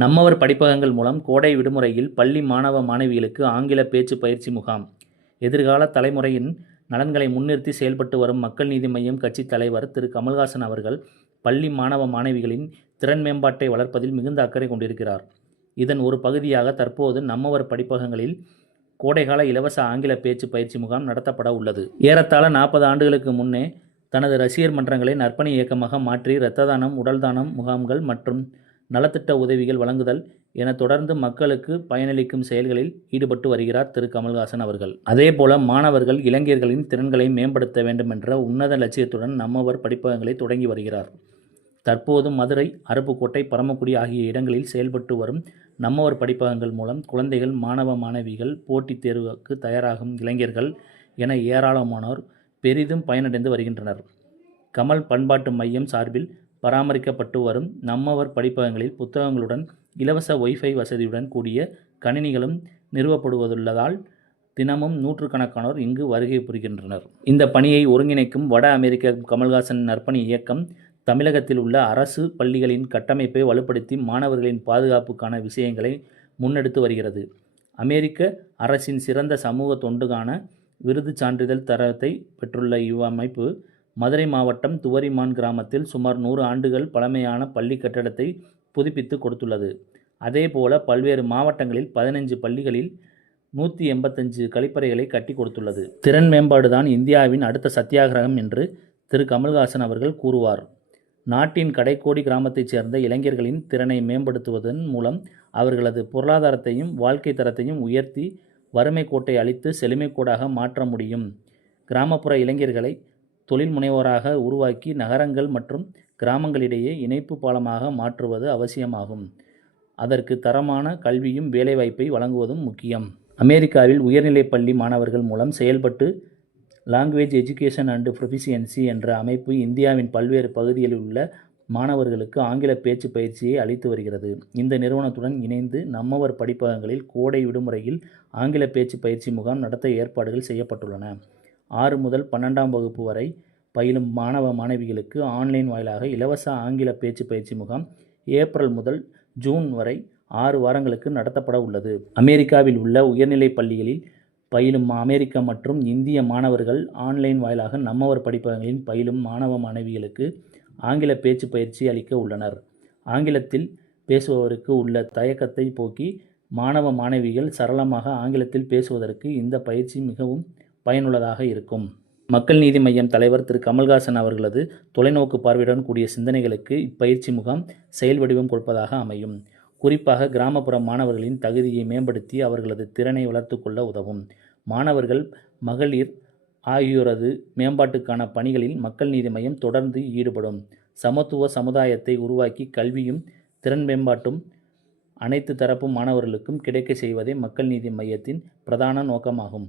நம்மவர் படிப்பகங்கள் மூலம் கோடை விடுமுறையில் பள்ளி மாணவ மாணவிகளுக்கு ஆங்கில பேச்சு பயிற்சி முகாம். எதிர்கால தலைமுறையின் நலன்களை முன்னிறுத்தி செயல்பட்டு வரும் மக்கள் நீதி மய்யம் கட்சித் தலைவர் திரு. கமல்ஹாசன் அவர்கள் பள்ளி மாணவ மாணவிகளின் திறன் மேம்பாட்டை வளர்ப்பதில் மிகுந்த அக்கறை கொண்டிருக்கிறார். இதன் ஒரு பகுதியாக தற்போது நம்மவர் படிப்பகங்களில் கோடைகால இலவச ஆங்கில பேச்சு பயிற்சி முகாம் நடத்தப்பட உள்ளது. ஏறத்தாழ நாற்பது ஆண்டுகளுக்கு முன்னே தனது ரசிகர் மன்றங்களை நற்பணி இயக்கமாக மாற்றி இரத்த தானம் உடல் தானம் முகாம்கள் மற்றும் நலத்திட்ட உதவிகள் வழங்குதல் என தொடர்ந்து மக்களுக்கு பயனளிக்கும் செயல்களில் ஈடுபட்டு வருகிறார் திரு. கமல்ஹாசன் அவர்கள். அதேபோல மாணவர்கள் இளைஞர்களின் திறன்களை மேம்படுத்த வேண்டும் என்ற உன்னத லட்சியத்துடன் நம்மவர் படிப்பகங்களை தொடங்கி வருகிறார். தற்போது மதுரை அருப்புக்கோட்டை பரமக்குடி ஆகிய இடங்களில் செயல்பட்டு வரும் நம்மவர் படிப்பகங்கள் மூலம் குழந்தைகள் மாணவ மாணவிகள் போட்டித் தேர்வுக்கு தயாராகும் இளைஞர்கள் என ஏராளமானோர் பெரிதும் பயனடைந்து வருகின்றனர். கமல் பண்பாட்டு மையம் சார்பில் பராமரிக்கப்பட்டு வரும். நம்மவர் படிப்பகங்களில் புத்தகங்களுடன் இலவச ஒய்ஃபை வசதியுடன் கூடிய கணினிகளும் நிறுவப்படுவதுள்ளதால் தினமும் நூற்றுக்கணக்கானோர் இங்கு வருகை புரிகின்றனர். இந்த பணியை ஒருங்கிணைக்கும் வட அமெரிக்க கமல்ஹாசன் நற்பணி இயக்கம் தமிழகத்தில் உள்ள அரசு பள்ளிகளின் கட்டமைப்பை வலுப்படுத்தி மாணவர்களின் பாதுகாப்புக்கான விஷயங்களை முன்னெடுத்து வருகிறது. அமெரிக்க அரசின் சிறந்த சமூக தொண்டுக்கான விருது சான்றிதழ் தரத்தை பெற்றுள்ள இவ்வமைப்பு மதுரை மாவட்டம் துவரிமான் கிராமத்தில் சுமார் நூறு ஆண்டுகள் பழமையான பள்ளி கட்டடத்தை புதுப்பித்து கொடுத்துள்ளது. அதேபோல பல்வேறு மாவட்டங்களில் பதினஞ்சு பள்ளிகளில் நூற்றி எண்பத்தஞ்சு கழிப்பறைகளை கட்டி கொடுத்துள்ளது. திறன் மேம்பாடுதான் இந்தியாவின் அடுத்த சத்தியாகிரகம் என்று திரு. கமல்ஹாசன் அவர்கள் கூறுவார். நாட்டின் கடைக்கோடி கிராமத்தைச் சேர்ந்த இளைஞர்களின் திறனை மேம்படுத்துவதன் மூலம் அவர்களது பொருளாதாரத்தையும் வாழ்க்கை தரத்தையும் உயர்த்தி வறுமை கோட்டை அழித்து செழுமை கோடாக மாற்ற முடியும். கிராமப்புற இளைஞர்களை தொழில் முனைவோராக உருவாக்கி நகரங்கள் மற்றும் கிராமங்களிடையே இணைப்பு பாலமாக மாற்றுவது அவசியமாகும். அதற்கு தரமான கல்வியும் வேலைவாய்ப்பை வழங்குவதும் முக்கியம். அமெரிக்காவில் உயர்நிலைப் பள்ளி மாணவர்கள் மூலம் செயல்பட்டு லாங்குவேஜ் எஜுகேஷன் அண்டு ப்ரொஃபிஷியன்சி என்ற அமைப்பு இந்தியாவின் பல்வேறு பகுதிகளில் உள்ள மாணவர்களுக்கு ஆங்கில பேச்சு பயிற்சியை அளித்து வருகிறது. இந்த நிறுவனத்துடன் இணைந்து நம்மவர் படிப்பகங்களில் கோடை விடுமுறையில் ஆங்கில பேச்சு பயிற்சி முகாம் நடத்த ஏற்பாடுகள் செய்யப்பட்டுள்ளன. ஆறு முதல் பன்னெண்டாம் வகுப்பு வரை பயிலும் மாணவ மாணவிகளுக்கு ஆன்லைன் வாயிலாக இலவச ஆங்கில பேச்சு பயிற்சி முகாம் ஏப்ரல் முதல் ஜூன் வரை ஆறு வாரங்களுக்கு நடத்தப்பட உள்ளது. அமெரிக்காவில் உள்ள உயர்நிலைப் பள்ளிகளில் பயிலும் அமெரிக்க மற்றும் இந்திய மாணவர்கள் ஆன்லைன் வாயிலாக நம்மவர் படிப்பகங்களின் பயிலும் மாணவ மாணவிகளுக்கு ஆங்கில பேச்சு பயிற்சி அளிக்க உள்ளனர். ஆங்கிலத்தில் பேசுபவருக்கு உள்ள தயக்கத்தை போக்கி மாணவ மாணவிகள் சரளமாக ஆங்கிலத்தில் பேசுவதற்கு இந்த பயிற்சி மிகவும் பயனுள்ளதாக இருக்கும். மக்கள் நீதி மையம் தலைவர் திரு. கமல்ஹாசன் அவர்களது தொலைநோக்கு பார்வையுடன் கூடிய சிந்தனைகளுக்கு இப்பயிற்சி முகாம் செயல் வடிவம் கொடுப்பதாக அமையும். குறிப்பாக கிராமப்புற மாணவர்களின் தகுதியை மேம்படுத்தி அவர்களது திறனை வளர்த்து கொள்ள உதவும். மாணவர்கள் மகளிர் ஆகியோரது மேம்பாட்டுக்கான பணிகளில் மக்கள் நீதி மையம் தொடர்ந்து ஈடுபடும். சமத்துவ சமுதாயத்தை உருவாக்கி கல்வியும் திறன் மேம்பாட்டும் அனைத்து தரப்பு மாணவர்களுக்கும் கிடைக்க செய்வதே மக்கள் நீதி மையத்தின் பிரதான நோக்கமாகும்.